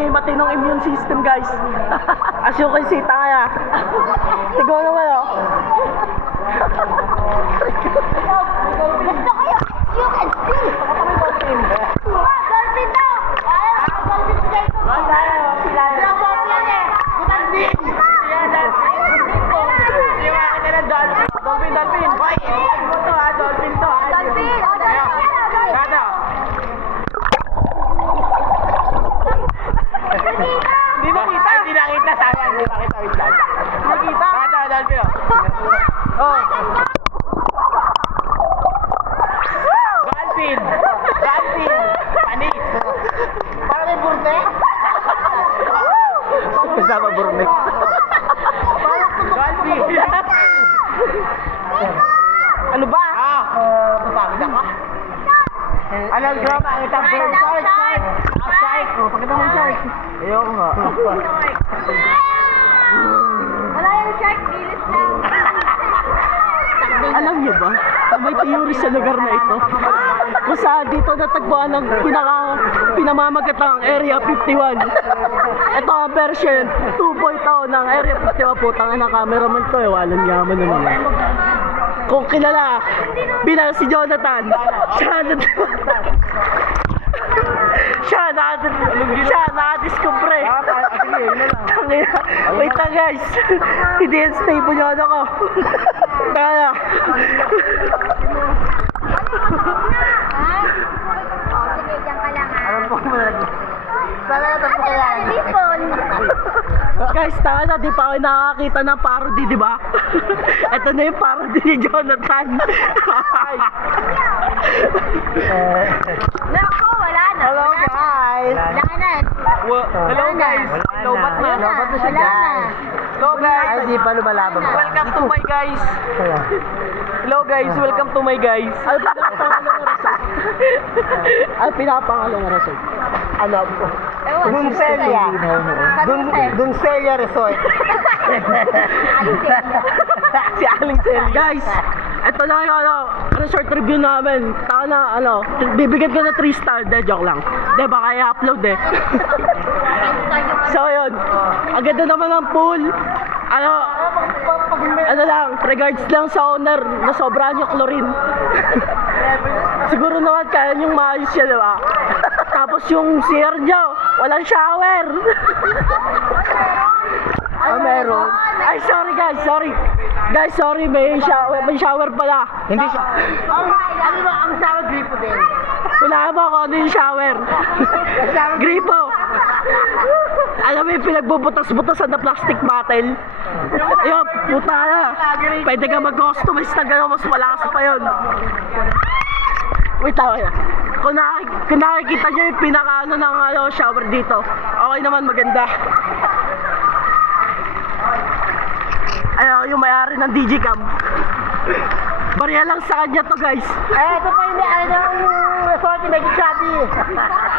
may matinong immune system, guys. As you can see, tanga. Tigo naman, oh. Gusto kayo, you can see. Dolphin daw. Dolphin si Jacob. Sila yan eh. Dolphin. Boy, ito to ha, dolphin to ha. Dolphin. Dada. Hindi makita. Hindi nakita, sayang. Hindi makita, wait lang. Nakita? Dada, dolphin oh. Oh. Dolphin. Panis. Parang may burne. Kasama burne. Dolphin. Ano ba? Papagod ako. Anong drama? Ang itang bird shark. Shark. Pakita mo yung shark. Ayoko nga. Wala yung shark, dilis lang. Alam niyo ba, may theory sa lugar na ito. Kung saan dito natagpuan ng pinamamagatang Area 51. Ito ang version 2.0 ng Area 51 po. Tanga ng cameraman to eh, walang yaman naman. Kung kilala, bilang si Jonathan, siya nakadiscover. Wait lang guys, hindi yan stable yun ako. Kaya Sige, dyan ka lang ha. guys, tanga na, di pa ako nakakita ng parody, di ba? Ito na yung parody ni Jonathan. Nako, wala na. Hello guys. Wala na. Hello guys. Lobat na. Lobat na siya dyan. Hello guys. Ay, di pa lumalaban pa. Welcome to my guys. Hello guys, welcome to my guys. Ay, pinapangalong resort. Ano? Ewan. Duncelia. Duncelia Resort. Si Aling Sel. Guys, ito lang yung resort review namin. Taka na, bibigyan ko na 3 star. De, joke lang. De, baka i-upload eh. So yun, ang ganda naman ng pool. Ano lang, regards lang sa owner na sobrang yung chlorine. Siguro naman kaya yung maayos siya, diba? Tapos yung CR nyo, walang shower. Meron. Ay, sorry guys, sorry. Guys, sorry, may shower pala. Hindi siya. Ano ba ang shower gripo din? Wala ba ako ano yung shower? Gripo. Alam mo yung pinagbubutas-butasan na plastic bottle? Ayun, puta na. Pwede ka mag-customize na gano'n, mas malakas pa yun. Wait lang. Kung nakikita nyo yung pinaka-ano ng shower dito, okay naman, maganda. Ayun, yung may-ari ng Digicam. Bariya lang sa kanya to guys. Ito pa yung may-ari ng resort, medyo chubby.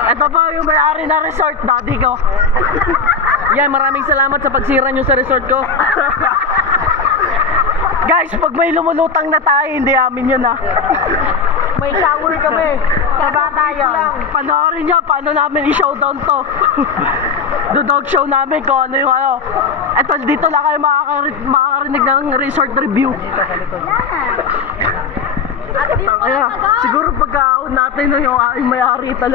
Ito pa yung may-ari ng resort, daddy ko. Yan, maraming salamat sa pagsira nyo sa resort ko. Guys, pag may lumulutang na tayo, hindi amin yun ha. May shower kami. Saba tayo. Panoorin nyo, paano namin i-showdown to. Dudog show namin kung ano yung Eto, dito lang kayo makakarinig ng resort review. Siguro pagkaon natin yung may-ari talaga.